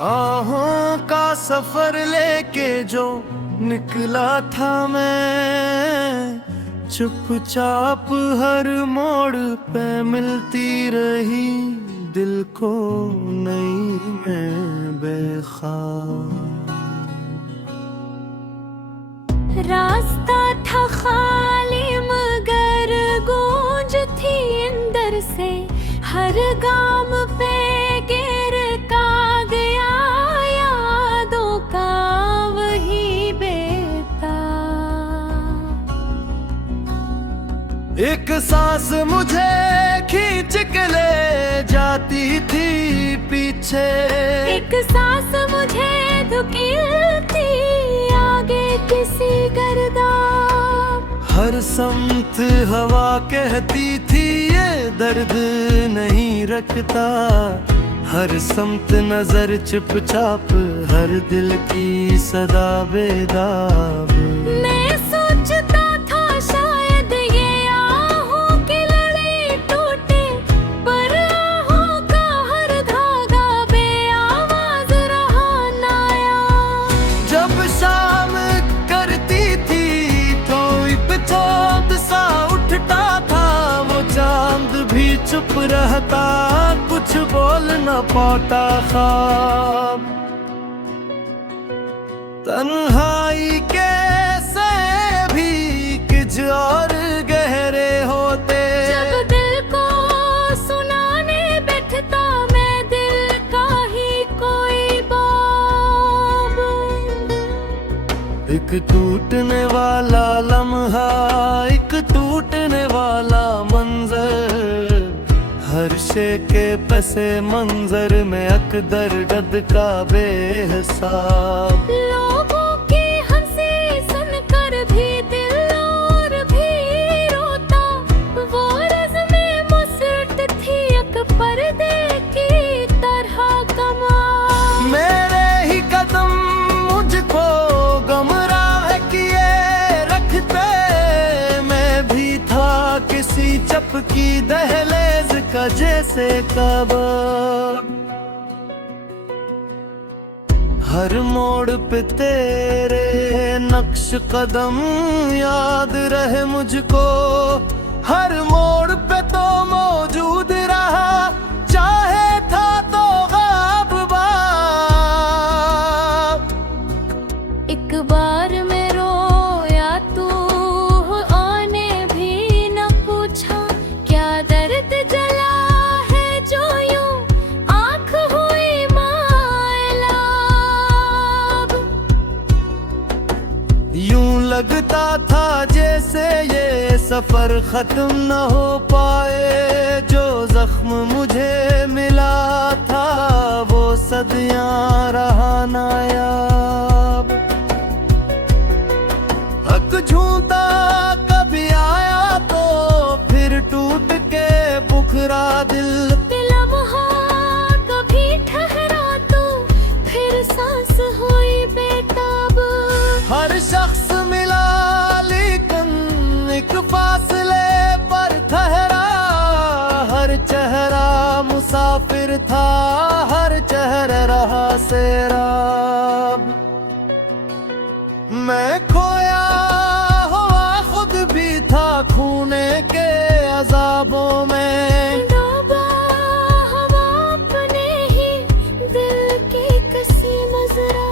आहों का सफर लेके जो निकला था मैं, चुपचाप हर मोड़ पे मिलती रही दिल को नहीं मैं बेख़ार। रास्ता था खाली मगर गूंज थी अंदर से, हर गाम पे गिर का गया यादों का वही बेता। एक सांस मुझे खींच के ले जाती थी पीछे, एक सांस मुझे धुकेलती आगे किसी गर्दा। हर समत हवा कहती थी ये दर्द नहीं रखता, हर समत नजर चुपचाप हर दिल की सदा बेदाब। मैं सोचता था शायद ये आहों की लड़ी टूटे, पर आहों का हर धागा बेआवाज रहा नाया। जब शाम करती थी तो एक चांद सा उठता था, वो चांद भी चुप रहता कुछ बोल न पाता ख्वाब। तन्हाई के से भी कुछ और गहरे होते, जब दिल को सुनाने बैठता मैं दिल का ही कोई बाब। एक टूटने वाला लम्हा, एक टूटने वाला मंजर, हर शे के पसे मंजर में अकदर दर्द का बेहिसाब। लोगों की हंसी सुनकर भी दिल और भी रोता, वो रज़्में मुसरत थी एक पर्दे की तरह कमा। मेरे ही कदम मुझको गुमराह किए रखते, मैं भी था किसी चपकी दहलीज का जैसे कबाब। हर मोड़ पे तेरे नक्श कदम याद रहे मुझको, हर मोड़ पे तो मौजूद रहा चाहे था तो गायब बाप। एक बार मैं रोया तू आने भी न पूछा, क्या दर्द जला है जो यूं आँख हुई मायलाब। यूं लगता था जैसे ये सफर खत्म न हो पाए, जो जख्म मुझे मिला था वो सदियां रहा नायाब। हक झूठा कभी आया तो फिर टूट के बुखरा दिल, लम्हा कभी ठहरा तो फिर सांस हुई बेताब। हर शख्स मिला लेकिन एक फासले पर ठहरा, हर चेहरा मुसाफिर था हर चेहरा रहा सैराब। मैं खोया हुआ खुद भी था खूने के अजाबों में, डूबा हवा अपने ही दिल की कसी मजरा।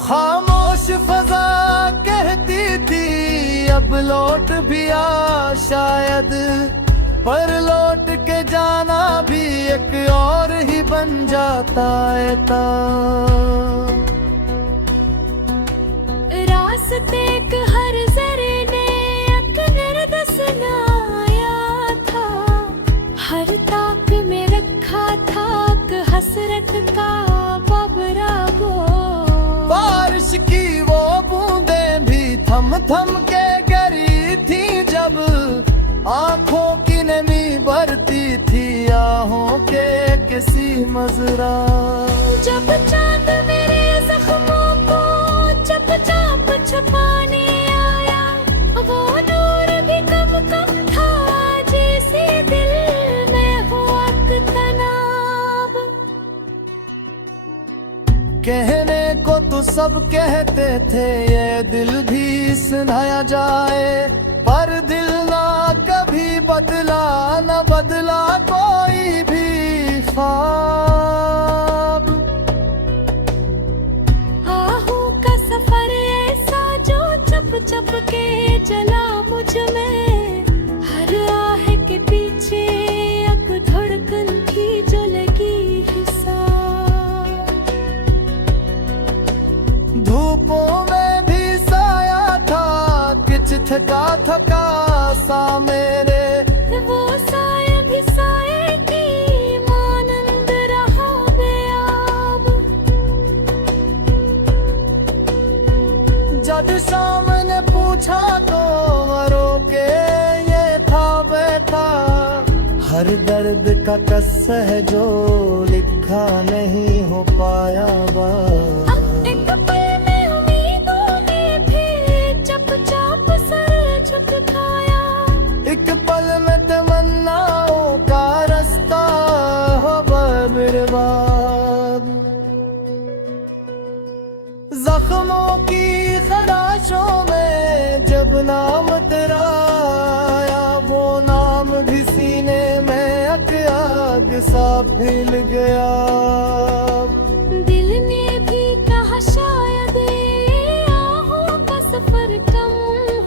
खामोश फजा कहती थी अब लौट भी आ शायद, पर लौट के जाना भी एक और ही बन जाता है ता। रास्ते के हर जरे ने एक निर्दस आया था, हर ताक में रखा था एक हसरत का बबरा वो। बारिश की वो बूंदें भी थम थम के गिरी थी, जब आंखों की नमी भरती थी आहों के किसी मजरा। जब चांद मेरे जख्मों को चुपचाप छुपाने आया, वो नूर भी कम कम था जैसे दिल में हुआ तना। सब कहते थे ये दिल भी सुनाया जाए, पर दिल ना कभी बदला, न बदला कोई भी ख्वाब। आहू का सफर ऐसा जो चुप चुप के चला मुझ में, हर आह के पीछे एक धड़कन थी जो लगी हिसाब। धूपों में भी साया था, किच थका थका सा मेरे, वो साया भी साए की मानंद रहा बेआब। जब सामने पूछा तो वरों के ये था बैठा, हर दर्द का कस्सा है जो लिखा नहीं हो पाया बात। एक पल में उम्मीदों ने भी चुपचाप सर झुकाया, एक पल में तमन्नाओं का रास्ता हो बर्बाद। जख्मों की खराशों में जब नाम तेरा आया, वो नाम भी सीने में आग सा फैल गया। दिल ने भी कहा शायद ये आहों का सफर कम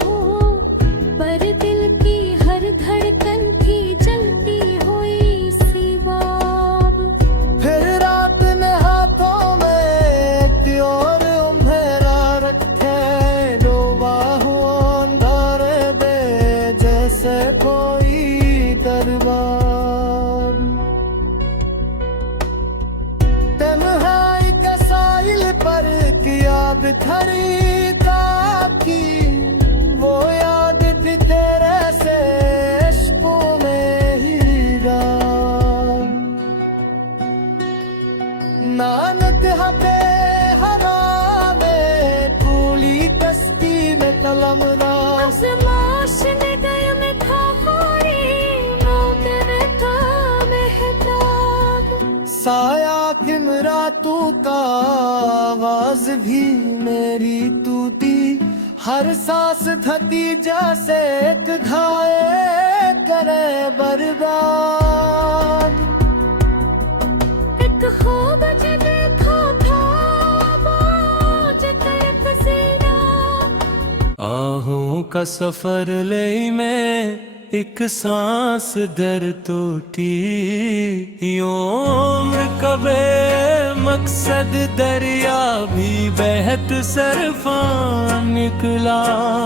हो, पर दिल की हर धड़कन थी जलती हुई सी बाब। फिर रात ने हाथों में एक और अंधेरा रखे, डूबा हुआ अंधारे दे जैसे कोई दरबार। तन्हाई का साहिल पर किया बिथरी ताकी, वो याद थी तेरे से इश्कों में हीरा। नानक हबे हरामे टूली कश्ती में तलमरा, आज़माइश ने गए में था खोरी, मौत में था मेहताब। साया किमरा तू का आवाज भी मेरी तूती, हर सांस थकी जैसे एक घाये करे बर्बाद। एक ख्वाब जो देखा था बोझ कर पसीना, आहों का सफर ले में एक सांस दर टूटी, यूं उम्र कबे मकसद दरिया भी बहत सरफान निकला।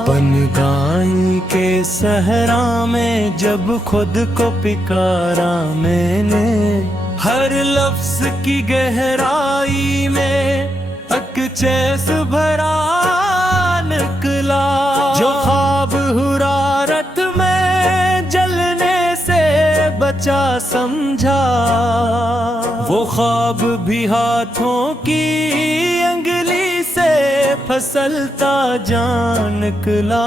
बनगाई के सहरा में जब खुद को पिकारा मैंने, हर लफ्ज की गहराई में अकचैस भरा निकला। जो ख्वाब हुरारत में जलने से बचा समझा, वो ख्वाब भी हाथों की अंगली से फसलता जान निकला।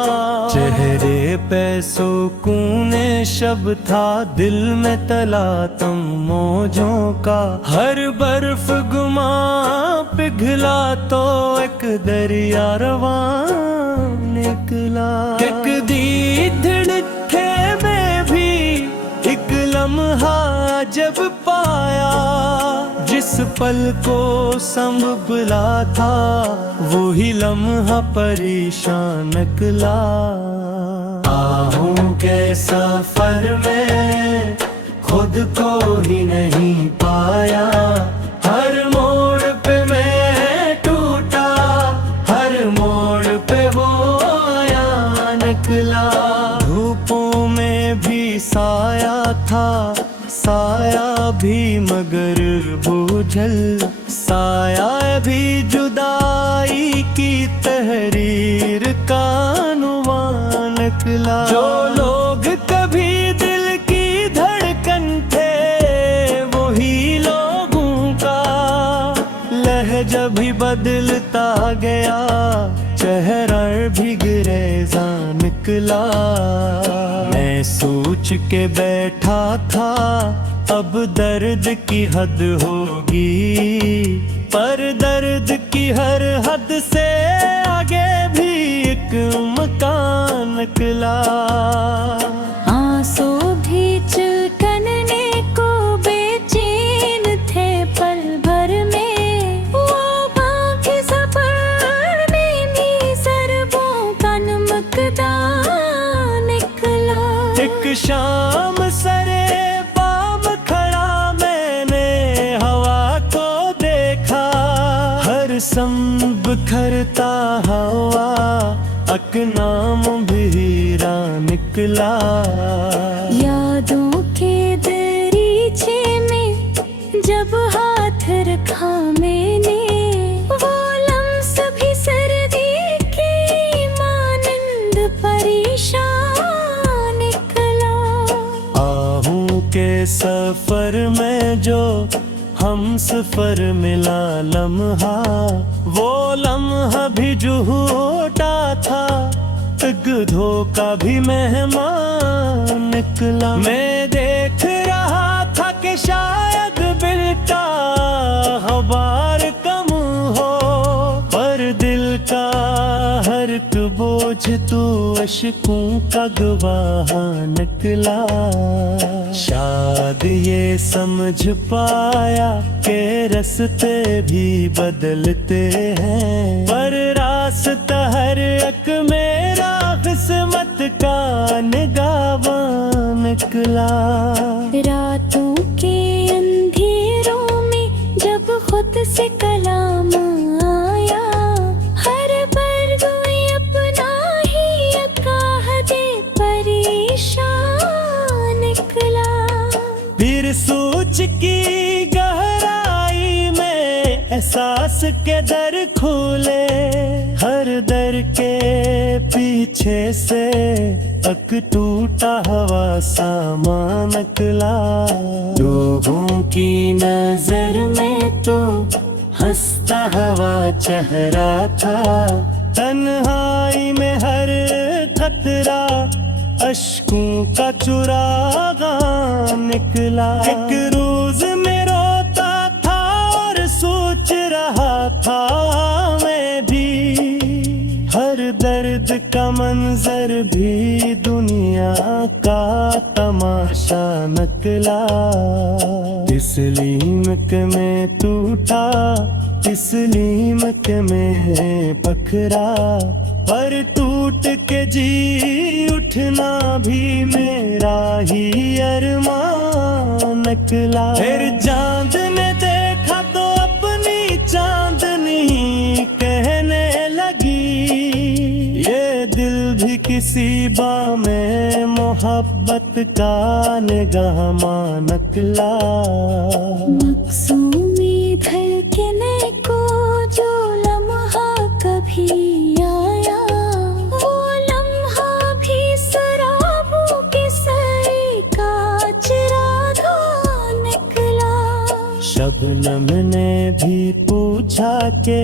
चेहरे पे सुकून शब था, दिल में तलातम मौजों का, हर बर्फ गुमा पिघला तो एक दरिया रवान निकला। एक दी धड़के में भी एक लम्हा जब पाया, जिस पल को संभला था वही लम्हा परेशान निकला। आहूं के सफर में खुद को ही नहीं पाया, हर मोड़ पे मैं टूटा, हर मोड़ पे वो आया निकला। धूपों में भी साया था, साया भी मगर बोझल, साया भी जुदाई की तहरीर का नुवान निकला। जो लोग कभी दिल की धड़कन थे, वही लोगों का लहजा भी बदलता गया, चेहरा भी गिरेजा निकला। मैं सोच के बैठा था अब दर्द की हद होगी, पर दर्द की हर हद से आगे भी एक मकान निकला। आंसू भी चुकनने को बेचैन थे पल भर में, वो बाकी सफर में भी सरबों का नमकदा निकला। एक शाम सरे बाम खड़ा मैंने हवा को देखा, हर संग बिखरता हवा अकनाम भीरा निकला। यादों के दरीचे में जब हाथ रखा मैंने, वो लम्स भी सर्दी की मानंद परेशान निकला। आहूं के सफर में जो हम सफर मिला लम्हा, वो लम्हा भी झूठा था, एक धोखा भी मेहमान निकला। मैं देख रहा था कि शायद बिल्टा हबार कम हो, पर दिल का हर एक बोझ तू अशकों का गवाह निकला। शायद ये समझ पाया कि रास्ते भी बदलते हैं, पर रास्ता हर एक मेरा किस्मत का निगावा निकला। रातों के अंधेरों में जब खुद से कलाम आया, हर बर्ग में अपना ही अकाहदे परेशान निकला। फिर सोच की गहराई में एहसास के दर खुले, हर दर के पीछे से एक टूटा हुआ सामान निकला। लोगों की नजर में तो हंसता हुआ चेहरा था, तन्हाई में हर खतरा अश्कों का चुरागा निकला। एक रोज में रोता था और सोच रहा था मैं भी, हर दर्द का मंजर भी दुनिया का तमाशा निकला। तस्लीम के में टूटा, तस्लीम के में पखरा, पर टूट के जी उठना भी मेरा ही अरमान निकला। फिर चांद ने देखा तो अपनी चांदनी कहने लगी, ये दिल भी किसी बाम में मोहब्बत का निगाह मान निकला। मकसूमी धड़कने को जो लम्हा कभी आया, वो लम्हा भी शराबों के सर का चिरागा निकला। शबनम ने भी पूछा के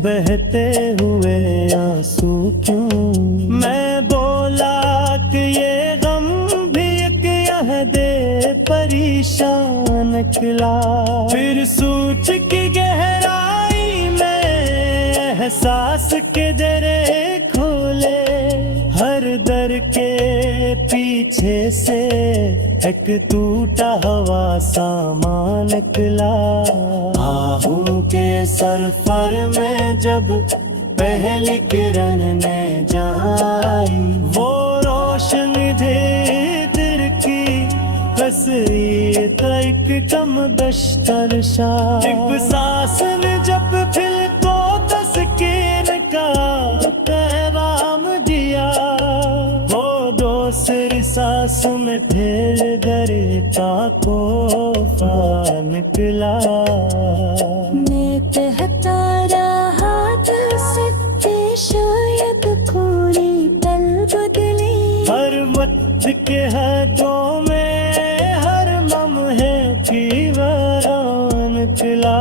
बहते हुए आंसू क्यों, मैं बोला कि ये गम भी एक यहदे परेशान निकला। फिर सोच की गहराई में एहसास के दरे खोले, हर दर के पीछे से एक टूटा हुआ सामान निकला। आहूं के सफर में जब पहली किरण ने जाई, वो रोशनी दे दिल की कसरी तक कम दश्तर शाह। एक सांस ने जब फिर को तस्कीन का पैगाम दिया, वो दूसरी सांस में फिर दरिता को फा निकला। मैं कहता रहा दिल से शायद कोई पल बदली, हर वक्त के हाथों में हर लम्हे की वरान निकला।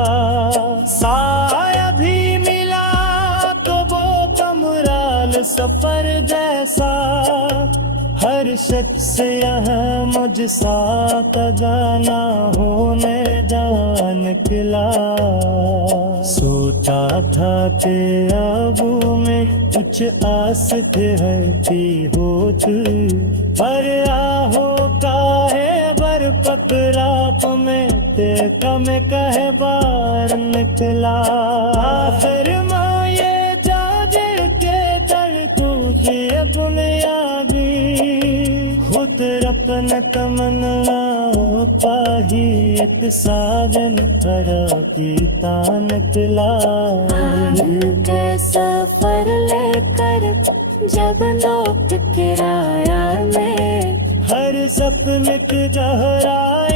साया भी मिला तो वो कमराल सफर जैसा, हर हर शख्स यहाँ मुझ सा गाना होने जा निकला। सोचा था ते आबू में कुछ आस थे हरती हो तू, पर आहो काहे बर पकराप में ते कम कहे बार निकला। फिर ये जागे के तर कूदे बुनियादी खुद अपन तमन्ना पाही एक साधन खड़ा कीता निकला। के सफर लेकर जब लोग किराया में हर सपने के जहराए